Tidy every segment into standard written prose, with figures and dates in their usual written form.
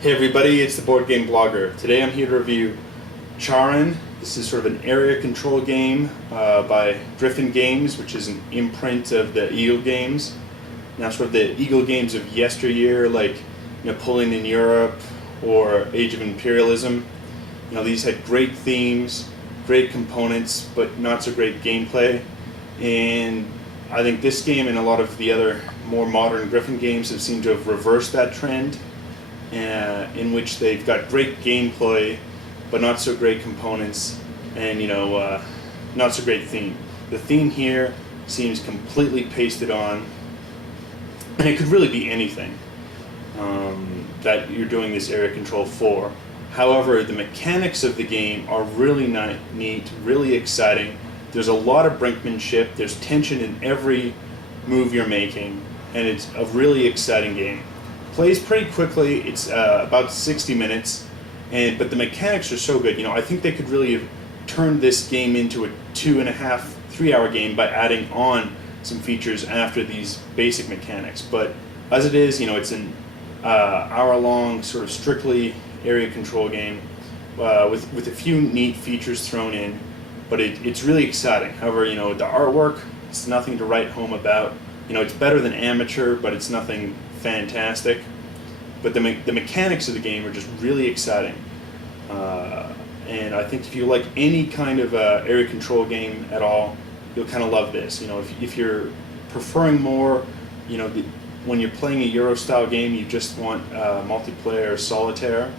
Hey everybody, it's the Board Game Blogger. Today I'm here to review Charon. This is sort of an area control game by Gryphon games, which is an imprint of the Eagle games. Now sort of the Eagle games of yesteryear, like Napoleon in Europe or Age of Imperialism. These had great themes, great components, but not so great gameplay. And I think this game and a lot of the other more modern Gryphon games have seemed to have reversed that trend, in which they've got great gameplay, but not so great components, and not so great theme. The theme here seems completely pasted on, and it could really be anything that you're doing this area control for. However, the mechanics of the game are really neat, really exciting. There's a lot of brinkmanship, there's tension in every move you're making, and it's a really exciting game. Plays pretty quickly. It's about 60 minutes, but the mechanics are so good. I think they could really have turned this game into a 2.5, 3-hour game by adding on some features after these basic mechanics. But as it is, it's an hour-long sort of strictly area control game with a few neat features thrown in. But it's really exciting. However, the artwork, it's nothing to write home about. It's better than amateur, but it's nothing fantastic. But the mechanics of the game are just really exciting. And I think if you like any kind of area control game at all, you'll kind of love this. If you're preferring more, when you're playing a Euro style game, you just want multiplayer or solitaire.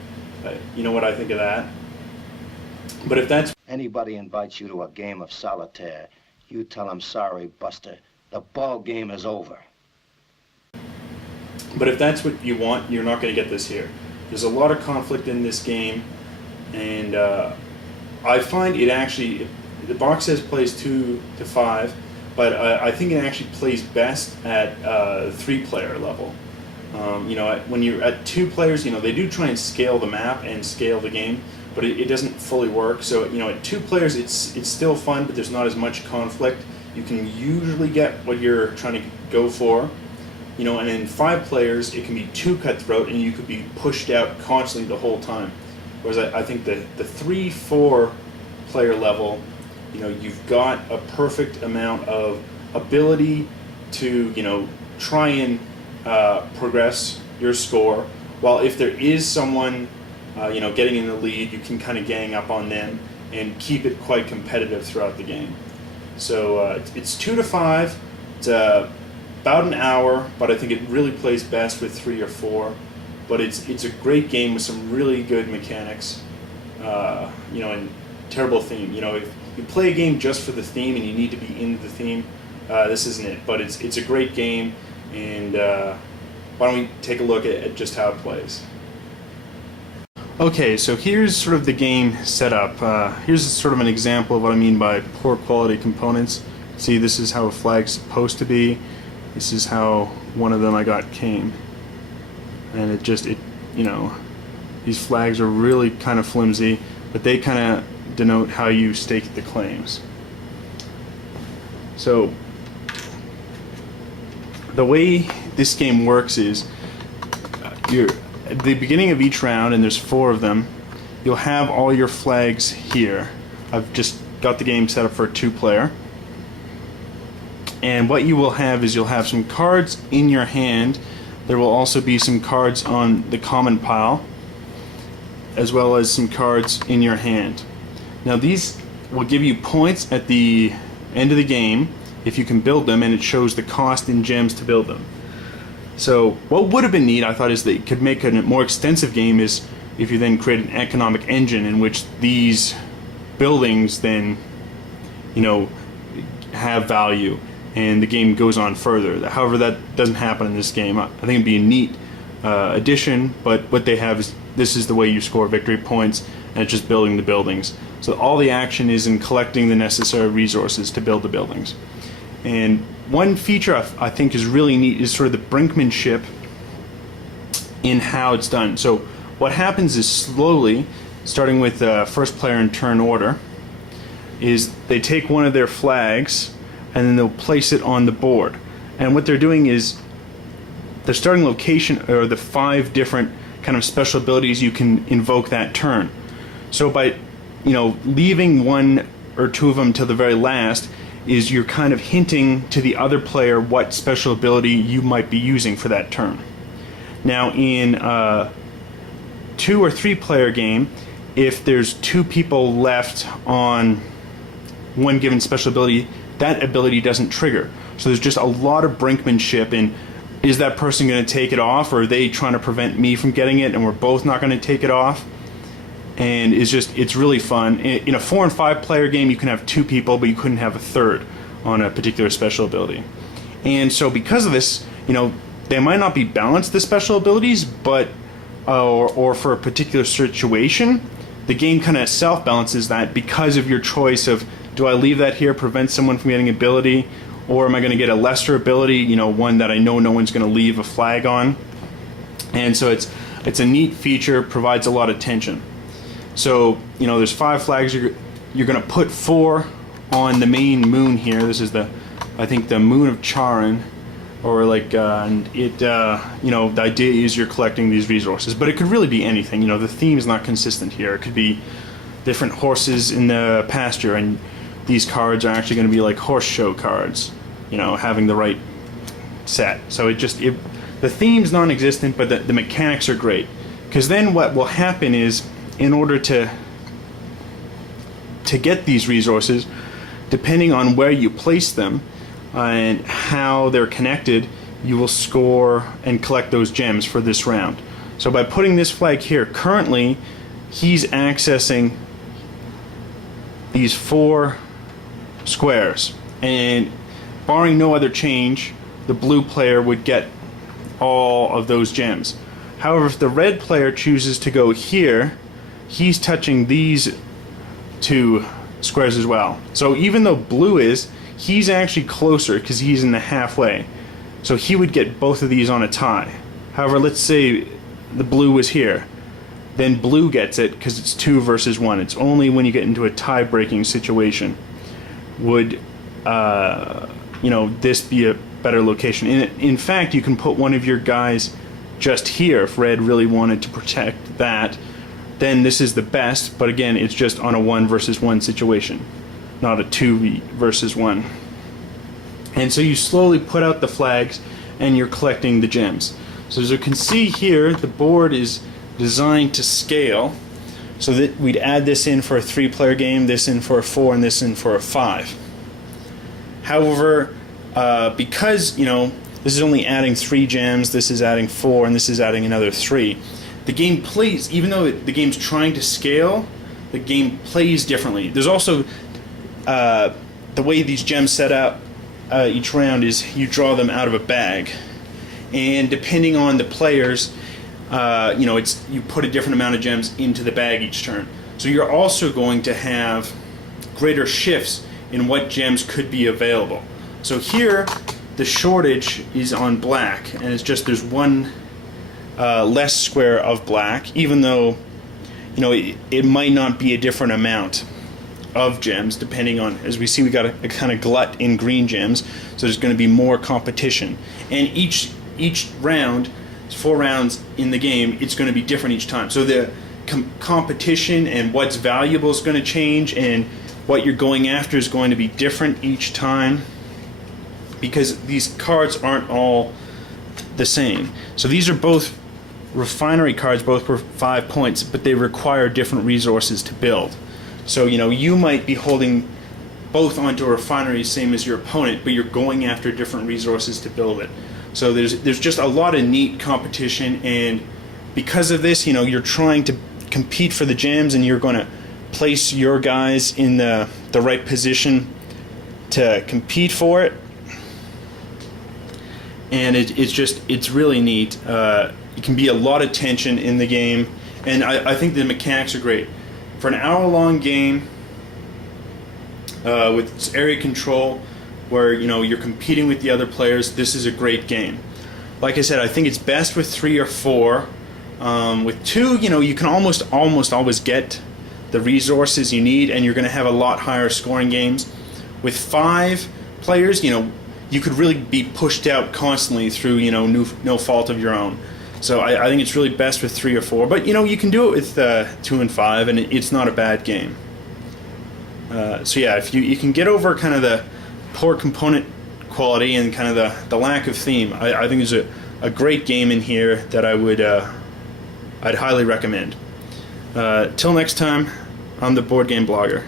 You know what I think of that. But if that's anybody invites you to a game of solitaire, you tell them, sorry, Buster, the ball game is over. But if that's what you want, you're not going to get this here. There's a lot of conflict in this game, and I find it actually, the box says plays 2 to 5, but I think it actually plays best at 3-player level. When you're at 2 players, they do try and scale the map and scale the game, but it doesn't fully work. So at 2 players, it's still fun, but there's not as much conflict. You can usually get what you're trying to go for. And in 5 players, it can be too cutthroat, and you could be pushed out constantly the whole time. Whereas I think the 3-4 player level, you've got a perfect amount of ability to try and progress your score. While if there is someone getting in the lead, you can kind of gang up on them and keep it quite competitive throughout the game. So it's 2 to 5. It's about an hour, but I think it really plays best with 3 or 4. But it's a great game with some really good mechanics, and terrible theme. If you play a game just for the theme and you need to be into the theme, this isn't it. But it's a great game, and why don't we take a look at just how it plays. Okay, so here's sort of the game set up. Here's sort of an example of what I mean by poor quality components. See, this is how a flag's supposed to be. This is how one of them I got came. And these flags are really kind of flimsy, but they kind of denote how you stake the claims. So the way this game works is you're at the beginning of each round, and there's 4 of them, you'll have all your flags here. I've just got the game set up for a 2-player. And what you will have is you'll have some cards in your hand. There will also be some cards on the common pile, as well as some cards in your hand. Now these will give you points at the end of the game if you can build them, and it shows the cost in gems to build them. So what would have been neat, I thought, is that you could make a more extensive game is if you then create an economic engine in which these buildings then, have value, and the game goes on further. However, that doesn't happen in this game. I think it'd be a neat addition, but what they have is this is the way you score victory points, and it's just building the buildings. So all the action is in collecting the necessary resources to build the buildings. And one feature I think is really neat is sort of the brinkmanship in how it's done. So what happens is slowly, starting with first player in turn order, is they take one of their flags and then they'll place it on the board. And what they're doing is the starting location are the 5 different kind of special abilities you can invoke that turn. So by leaving one or two of them to the very last is you're kind of hinting to the other player what special ability you might be using for that turn. Now in a 2 or 3 player game, if there's 2 people left on one given special ability, that ability doesn't trigger. So there's just a lot of brinkmanship in, is that person going to take it off, or are they trying to prevent me from getting it and we're both not going to take it off? And it's really fun. In a 4 and 5 player game, you can have 2 people, but you couldn't have a third on a particular special ability. And so because of this, they might not be balanced, the special abilities, but or for a particular situation, the game kind of self-balances that because of your choice of, do I leave that here, prevent someone from getting ability, or am I going to get a lesser ability, one that I know no one's going to leave a flag on? And so it's a neat feature, provides a lot of tension. So, there's 5 flags. You're going to put 4 on the main moon here. This is I think the moon of Charon, or and the idea is you're collecting these resources, but it could really be anything. The theme is not consistent here. It could be different horses in the pasture, and these cards are actually going to be like horse show cards, having the right set. So the theme's non-existent, but the mechanics are great. Because then what will happen is, in order to get these resources, depending on where you place them and how they're connected, you will score and collect those gems for this round. So by putting this flag here, currently he's accessing these 4 squares, and barring no other change, the blue player would get all of those gems. However, if the red player chooses to go here, he's touching these 2 squares as well. So even though blue he's actually closer because he's in the halfway. So he would get both of these on a tie. However, let's say the blue was here. Then blue gets it because it's 2 versus 1. It's only when you get into a tie-breaking situation would this be a better location. In fact, you can put one of your guys just here if red really wanted to protect that. Then this is the best, but again, it's just on a 1 versus 1 situation, not a 2 versus 1. And so you slowly put out the flags and you're collecting the gems. So as you can see here, the board is designed to scale, so that we'd add this in for a 3-player game, this in for a 4, and this in for a 5. However, because this is only adding 3 gems, this is adding 4, and this is adding another 3, the game plays, even though the game's trying to scale, the game plays differently. There's also the way these gems set up each round is you draw them out of a bag, and depending on the players, you put a different amount of gems into the bag each turn. So you're also going to have greater shifts in what gems could be available. So here, the shortage is on black, and it's just there's 1 less square of black, even though it might not be a different amount of gems, depending on, as we see, we got a kind of glut in green gems, so there's going to be more competition. And each round, 4 rounds in the game, it's going to be different each time. So the competition and what's valuable is going to change, and what you're going after is going to be different each time, because these cards aren't all the same. So these are both refinery cards, both for 5 points, but they require different resources to build. So you might be holding both onto a refinery, same as your opponent, but you're going after different resources to build it. So there's just a lot of neat competition, and because of this, you're trying to compete for the gems, and you're going to place your guys in the right position to compete for it. And it's really neat. It can be a lot of tension in the game, and I think the mechanics are great. For an hour-long game with area control, where you're competing with the other players, this is a great game. Like I said, I think it's best with 3 or 4. With 2, you can almost always get the resources you need, and you're going to have a lot higher scoring games. With 5 players, you could really be pushed out constantly through no fault of your own. So I think it's really best with 3 or 4. But you can do it with 2 and 5, and it's not a bad game. So yeah, if you can get over kind of the poor component quality and kind of the lack of theme, I think there's a great game in here that I'd highly recommend. Till next time, I'm the Board Game Blogger.